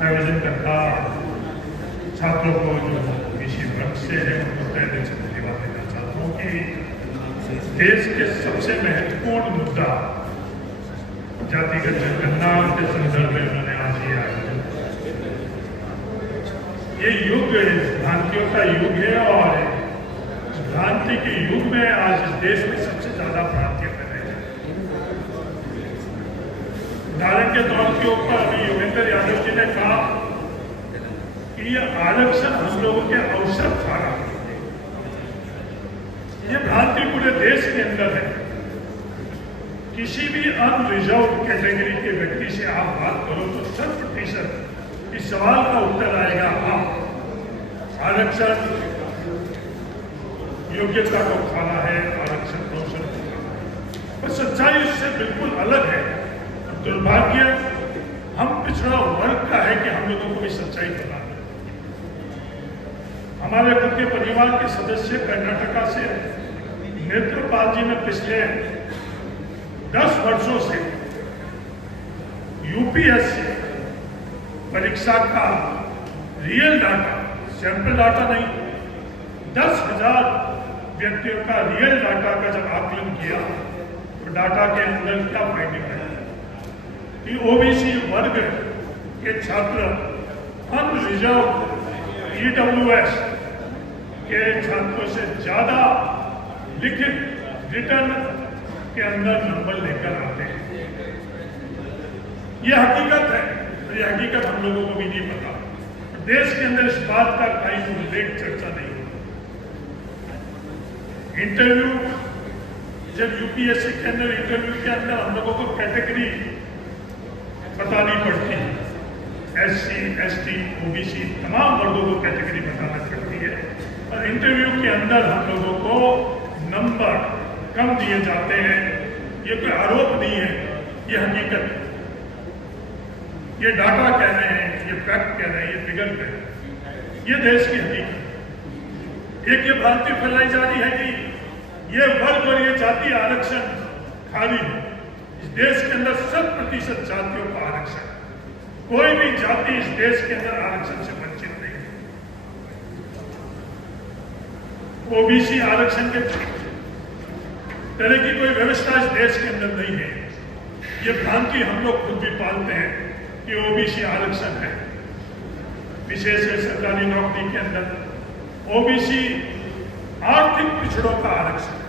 आयोजन करता छात्रों को जो किसी वर्ग से है उनको तय दिल से धन्यवाद देना चाहता हूँ कि देश के सबसे महत्वपूर्ण मुद्दा जातिगत जनगणना के संदर्भ में उन्होंने आज ये आयोजन किया। ये युग भ्रांतियों का युग है और भ्रांति के युग में आज इस देश में सबसे ज्यादा भ्रांतियां फैलाई जाती हैं। उदाहरण के तौर के ऊपर अभी योगेंद्र यादव जी ने कहा कि ये आरक्षण हम लोगों के अवसर था। ये भ्रांति पूरे देश के अंदर है। किसी भी अनरिजर्व कैटेगरी के व्यक्ति से आप बात करो तो 100% इस सवाल का उत्तर आएगा हाँ, आरक्षण योग्यता को खाना है, आरक्षण अवसर को खाना है। पर सच्चाई उससे बिल्कुल अलग है। दुर्भाग्य हम पिछड़ा वर्ग का है कि हम लोगों को भी सच्चाई पता नहीं। हमारे खुद के परिवार के सदस्य कर्नाटका से नेत्रपाल जी ने पिछले 10 वर्षों से यूपीएससी परीक्षा का रियल डाटा, सैंपल डाटा नहीं, 10,000 व्यक्तियों का रियल डाटा का जब आकलन किया तो डाटा के अंदर क्या फाइंडिंग है कि ओबीसी वर्ग के छात्र अनरिजर्व ईडब्ल्यूएस के छात्रों से ज्यादा लिखित रिटर्न के अंदर नंबर लेकर आते हैं। यह हकीकत है और यह हकीकत हम लोगों को भी नहीं पता। देश के अंदर इस बात का कहीं उल्लेख चर्चा नहीं होता। इंटरव्यू जब यूपीएससी के अंदर इंटरव्यू के अंदर हम लोगों को कैटेगरी बतानी पड़ती है, एससी, एसटी, ओबीसी तमाम वर्गों को कैटेगरी बताना पड़ती है और इंटरव्यू के अंदर हम लोगों को नंबर कम दिए जाते हैं। ये कोई आरोप नहीं है, ये हकीकत है। ये डाटा कह रहे हैं, ये फैक्ट कह रहे हैं, ये फिगर कह रहे हैं, ये देश की हकीकत। एक ये भ्रांति फैलाई जा रही है कि ये वर्ग और ये जाति आरक्षण खाली है। इस देश के अंदर 100% जातियों का आरक्षण, कोई भी जाति इस देश के अंदर आरक्षण से वंचित नहीं है। ओबीसी आरक्षण के तरह की कोई व्यवस्था इस देश के अंदर नहीं है। ये भ्रांति हम लोग खुद भी पालते हैं कि ओबीसी आरक्षण है। विशेष सरकारी नौकरी के अंदर ओबीसी आर्थिक पिछड़ों का आरक्षण है,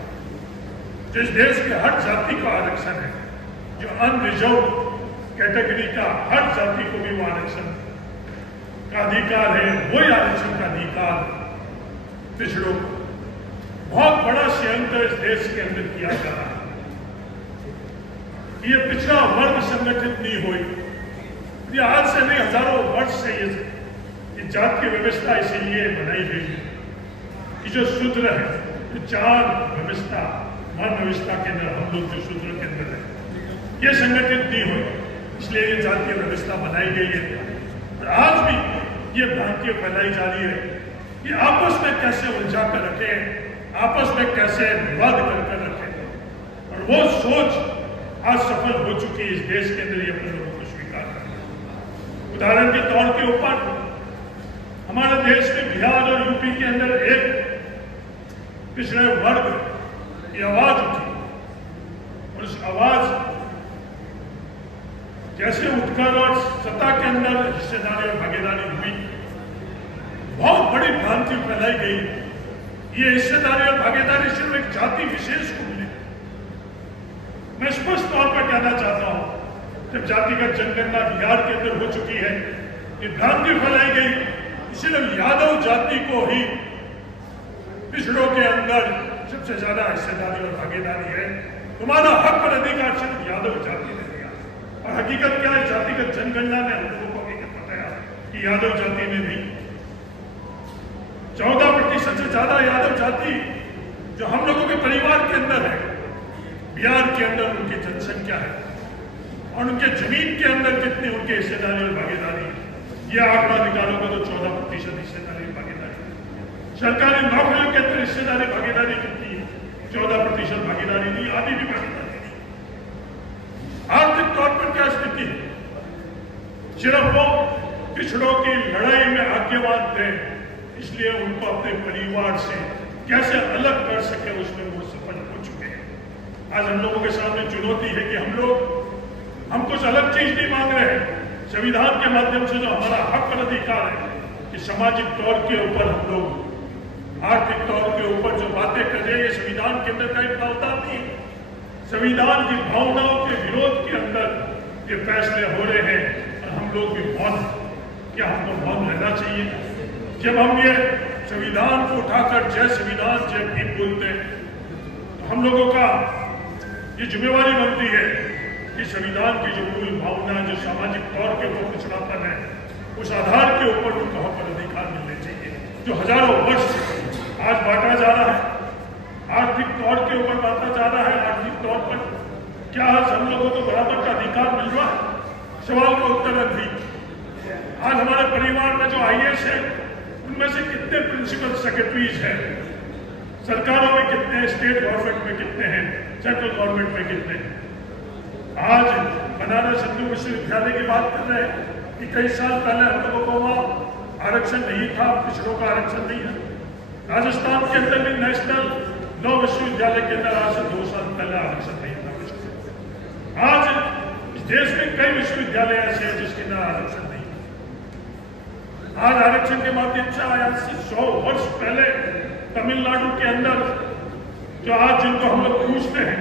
जो इस देश के हर जाति का आरक्षण है। जो अनरिजर्व कैटेगरी का हर जाति को भी वो आरक्षण का अधिकार है, वही आरक्षण का अधिकार पिछड़ों को। बहुत बड़ा षड्यंत्र इस देश के अंदर किया जा रहा है। ये पिछड़ा वर्ग संगठित नहीं हुई, ये आज से नहीं हजारों वर्ष से ये जाति की व्यवस्था इसीलिए बनाई गई है कि जो शूद्र है, जो चार व्यवस्था वन व्यवस्था के अंदर हम लोग जो शूद्र के अंदर है, ये संगठित नहीं हुई, इसलिए ये जातीय व्यवस्था बनाई गई है। और आज भी ये भ्रांतियां फैलाई जा रही है कि आपस में कैसे उलझा कर रखे, आपस में कैसे विवाद कर रखे। और वो सोच आज सफल हो चुकी है इस देश के अंदर, ये अपने लोगों को स्वीकार करना। उदाहरण के तौर के ऊपर हमारे देश में बिहार और यूपी के अंदर एक पिछड़े वर्ग की आवाज उठी और उस आवाज जैसे उठकर और सत्ता के अंदर हिस्सेदारी और भागीदारी हुई, बहुत बड़ी भ्रांति फैलाई गई। ये हिस्सेदारी और भागीदारी सिर्फ एक जाति विशेष को मिली। मैं स्पष्ट तौर पर कहना चाहता हूं, जब जातिगत जनगणना बिहार के अंदर हो चुकी है, ये भ्रांति फैलाई गई सिर्फ यादव जाति को ही पिछड़ों के अंदर सबसे ज्यादा हिस्सेदारी और भागीदारी है। तुम्हारा हक और अधिकार सिर्फ यादव जाति ने दिया। और हकीकत क्या है? जातिगत जनगणना ने हम लोगों को हकीकत बताया कि यादव जाति ने नहीं, 14% से ज्यादा यादव जाति जो हम लोगों के परिवार के अंदर है, बिहार के अंदर उनकी जनसंख्या है और उनके जमीन के अंदर कितनी उनकी हिस्सेदारी और भागीदारी है, यह आंकड़ा निकालोगे तो 14% हिस्सेदारी और भागीदारी। सरकारी नौकरियों के अंदर हिस्सेदारी भागीदारी कितनी है? 14% भागीदारी नहीं, आधी भी भागीदारी नहीं। आर्थिक तौर पर क्या स्थिति है? सिर्फ वो पिछड़ों की लड़ाई में आज्ञावान थे, इसलिए उनको अपने परिवार से कैसे अलग कर सके उसमें वो सफल हो चुके हैं। आज हम लोगों के सामने चुनौती है कि हम कुछ अलग चीज नहीं मांग रहे हैं। संविधान के माध्यम से जो हमारा हक और अधिकार है कि सामाजिक तौर के ऊपर हम लोग, आर्थिक तौर के ऊपर जो बातें कर रहे हैं, ये संविधान के अंदर का एक प्रावधान नहीं है। संविधान की भावनाओं के विरोध के अंदर ये फैसले हो रहे हैं और हम लोग भी मौन, क्या हमको मौन रहना चाहिए? जब हम ये संविधान को उठाकर जय संविधान जय भीम बोलते हैं तो हम लोगों का ये जिम्मेवारी बनती है कि संविधान की जो मूल भावना, जो सामाजिक तौर के ऊपर पिछड़ापन है, उस आधार के ऊपर उनको हक और अधिकार मिलने चाहिए जो हजारों वर्ष आज बांटा जा रहा है। आर्थिक तौर के ऊपर बांटा जा रहा है। आर्थिक तौर पर क्या आज हम लोगों को बराबर का अधिकार मिल रहा है? सवाल का उत्तर नहीं। आज हमारे परिवार में जो IAS है उनमें से कितने प्रिंसिपल सेक्रेटरीज हैं, सरकारों में कितने, स्टेट गवर्नमेंट में कितने हैं, सेंट्रल गवर्नमेंट में कितने हैं? आज बनारस हिंदू विश्वविद्यालय की बात कर रहे हैं कि कई साल पहले हम लोगों को वहाँ आरक्षण नहीं था, पिछड़ों का आरक्षण नहीं है। राजस्थान के अंदर भी नेशनल लॉ विश्वविद्यालय के अंदर आज से 2 साल पहले आरक्षण नहीं था। आज इस देश में कई विश्वविद्यालय ऐसे हैं जिसके अंदर आरक्षण नहीं है। आज आरक्षण के माध्यम से आज से 100 वर्ष पहले तमिलनाडु के अंदर जो आज जिनको हम लोग पूछते हैं,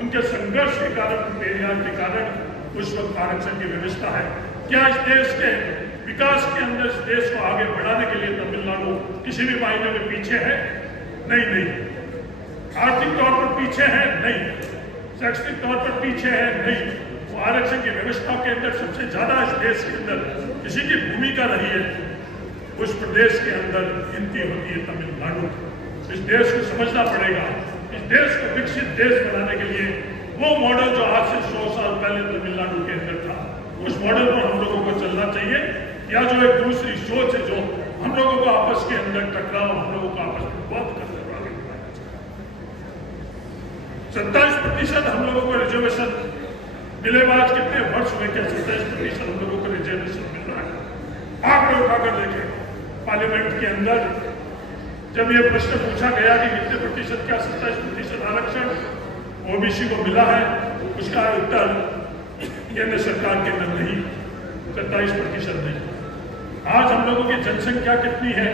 उनके संघर्ष के कारण, पेरियार के कारण उस वक्त आरक्षण की व्यवस्था है। क्या इस देश के विकास के अंदर, इस देश को आगे बढ़ाने के लिए तमिलनाडु किसी भी मायने में पीछे है? नहीं। आर्थिक तौर पर पीछे है? नहीं। शैक्षणिक तौर पर पीछे है? नहीं। वो आरक्षण की व्यवस्था के अंदर सबसे ज्यादा इस देश के अंदर किसी की भूमिका रही है, उस प्रदेश के अंदर गिनती होती है तमिलनाडु। इस देश को समझना पड़ेगा। इस देश को विकसित देश बनाने के लिए वो मॉडल जो आज से 100 साल पहले तमिलनाडु के अंदर था, उस मॉडल पर हम लोगों को चलना चाहिए। या जो एक दूसरी सोच है, जो हम लोगों को आपस के अंदर टकराव, हम लोगों को आपस में बंद करने वाले 27% हम लोगों को रिजर्वेशन मिले। आज कितने वर्ष हुए क्या 27% हम लोगों को रिजर्वेशन मिल रहा है? आंकड़े उठाकर देखें। पार्लियामेंट के अंदर जब यह प्रश्न पूछा गया कि कितने प्रतिशत, क्या 27% आरक्षण OBC को मिला है, उसका उत्तर केंद्र सरकार के अंदर नहीं, 27% नहीं। आज हम लोगों की जनसंख्या कितनी है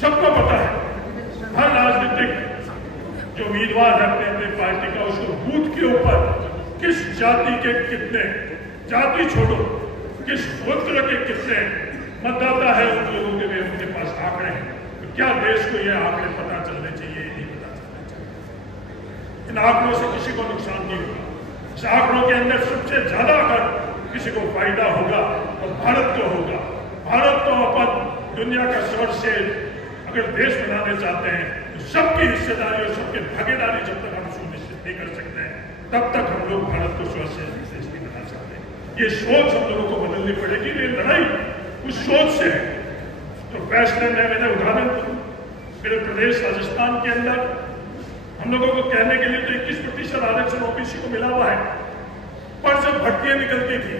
सबको पता है। हर राजनीतिक जो उम्मीदवार है अपने अपने पार्टी का, उसको बूथ के ऊपर किस जाति के कितने, जाति छोड़ो, किस गोत्र के कितने मतदाता है, उन लोगों के भी उनके पास आंकड़े हैं। तो क्या देश को ये आंकड़े पता चलने चाहिए? नहीं पता चलने चाहिए। इन आंकड़ों से किसी को नुकसान नहीं होगा। इस आंकड़ों के अंदर सबसे ज्यादा अगर किसी को फायदा होगा तो भारत को होगा। भारत को अपन दुनिया का सबसे अगर देश बनाने चाहते हैं तो सबकी हिस्सेदारी और सबकी भागीदारी जब तक हम सुनिश्चित नहीं कर सकते हैं, तब तक हम लोग भारत को स्वस्थ देश नहीं बना सकते। ये सोच हम लोगों को बदलनी पड़ेगी। ये लड़ाई उस सोच से है। तो फैसले में मैंने उदाहरण मेरे प्रदेश राजस्थान के अंदर हम लोगों को कहने के लिए तो 21% आरक्षण OBC को मिला हुआ है, पर जब भर्तियां निकलती थी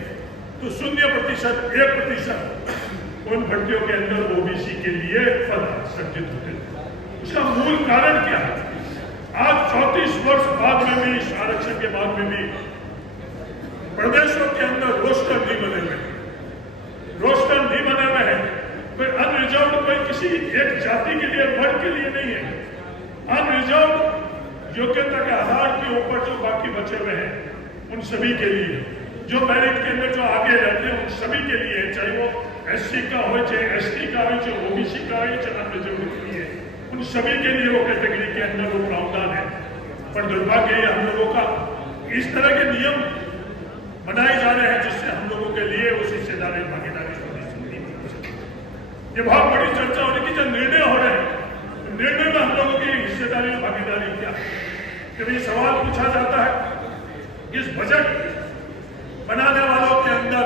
तो 0%, 1% उन भर्तियों के अंदर OBC के लिए पद सृजित होते थे। उसका मूल कारण क्या है? आज 34 वर्ष बाद में भी, इस आरक्षण के बाद में भी प्रदेशों के अंदर रोस्टर नहीं बने हुए हैं। कोई अनरिजर्व कोई किसी एक जाति के लिए, वर्ग के लिए नहीं है। अनरिजर्व योग्यता के आधार के ऊपर जो बाकी बचे हुए हैं उन सभी के लिए, जो मेरिट के अंदर जो आगे रहते हैं उन सभी के लिए, चाहे वो SC का हो, चाहे ST का हो, चाहे OBC का हो, चाहे अनरिजर्व के लिए, उन सभी के लिए वो कैटेगरी के अंदर वो प्रावधान है। पर दुर्भाग्य हम लोगों का इस तरह के नियम बनाए जा रहे हैं जिससे हम लोगों के लिए उस हिस्सेदारी भागीदारी ये बहुत बड़ी चर्चा होने की, जो निर्णय हो रहे हैं निर्णय में हम लोगों की हिस्सेदारी और भागीदारी क्या है? कभी सवाल पूछा जाता है इस बजट बनाने वालों के अंदर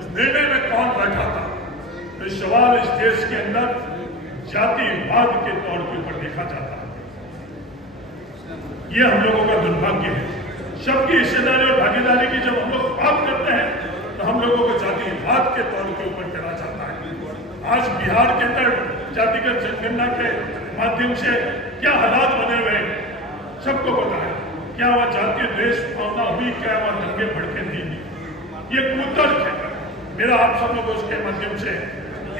उस निर्णय में कौन बैठा था? तो इस सवाल इस देश के अंदर जातिवाद के तौर के ऊपर देखा जाता है। ये हम लोगों का दुर्भाग्य है। सबकी हिस्सेदारी और भागीदारी की जब हम लोग बात करते हैं तो हम लोगों को जातिवाद के तौर के ऊपर करा जाता है। आज बिहार के अंदर जातिगत जनगणना के माध्यम से क्या हालात बने हुए हैं सबको पता है। क्या वह जातीय देश भावना हुई, क्या वह दंगे भड़के नहीं हुई, ये कुतर्क है। मेरा आप सब लोगों के माध्यम से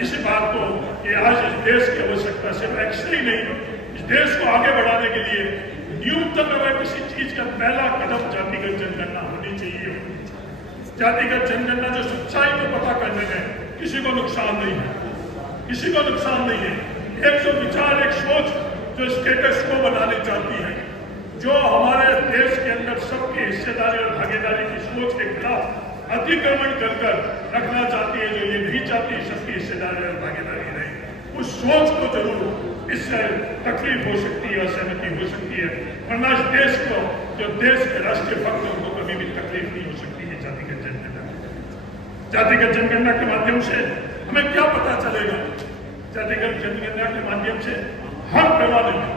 इसी बात को कि आज इस देश की आवश्यकता सिर्फ एक्शन ही नहीं, इस देश को आगे बढ़ाने के लिए न्यूनतम अगर किसी चीज का पहला कदम जातिगत जनगणना होनी चाहिए। जातिगत जनगणना जो सच्चाई को पता करने में किसी को नुकसान नहीं है, किसी को नुकसान नहीं है। एक जो विचार, एक सोच जो स्टेटस को बनानी चाहती है, जो हमारे देश के अंदर सबकी हिस्सेदारी और भागीदारी की सोच के खिलाफ अतिक्रमण कर रखना चाहती है, जो ये नहीं चाहती सबकी हिस्सेदारी और भागीदारी रहे, उस सोच को जरूर इससे तकलीफ हो सकती है, असहमति हो सकती है, वरना इस देश को, जो देश के राष्ट्रीय भक्त हैं, उनको कभी भी तकलीफ नहीं हो सकती है। जातिगत जनगणना के माध्यम से हमें क्या पता चलेगा? जातिगत जनगणना के माध्यम से हर पैमाने में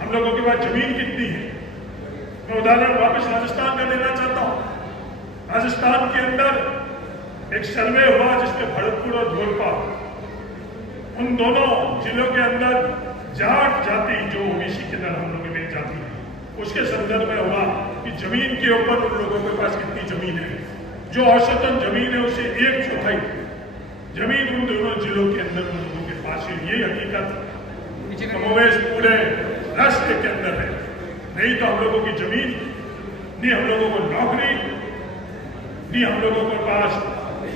हम लोगों के पास जमीन कितनी है। मैं उदाहरण वापस राजस्थान का देना चाहता हूँ। राजस्थान के अंदर एक सर्वे हुआ जिसमें भरतपुर और धोलपा, उन दोनों जिलों के अंदर जाट जाति जो ओबीसी के अंदर हम लोगों में जाति है, उसके संदर्भ में हुआ कि जमीन के ऊपर उन लोगों के पास कितनी जमीन है। जो औसतन जमीन है उसे 1/4 जमीन उन दोनों जिलों के अंदर उन लोगों के पास है। ये हकीकत कमोवेश पूरे राष्ट्र के अंदर है। नहीं तो हम लोगों की जमीन, नहीं हम लोगों को नौकरी, नहीं हम लोगों के पास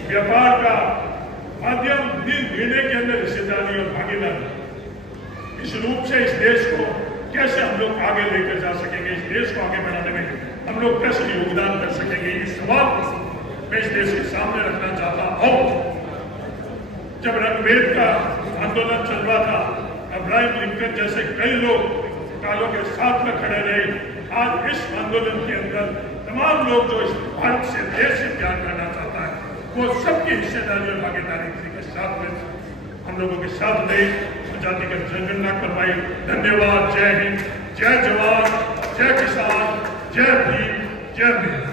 व्यापार का माध्यम, नहीं निर्णय के अंदर हिस्सेदारी और भागीदारी। इस रूप से इस देश को कैसे हम लोग आगे लेकर जा सकेंगे, इस देश को आगे बढ़ाने में हम लोग कैसे योगदान कर सकेंगे, इस सवाल मैं इस देश के सामने रखना चाहता हूँ। जब रंगभेद का आंदोलन चल रहा था, अब्राहम लिंकन जैसे कई लोग कालों के साथ में खड़े रहे। आज इस आंदोलन के अंदर तमाम लोग जो इस भारत से, देश से प्यार करना चाहता है, वो सबकी हिस्सेदारी और भागीदारी के साथ में हम लोगों के साथ रहे, जातिगत जनगणना करवाई। धन्यवाद। जय हिंद, जय जवान, जय किसान, जय भीम, जय भीम।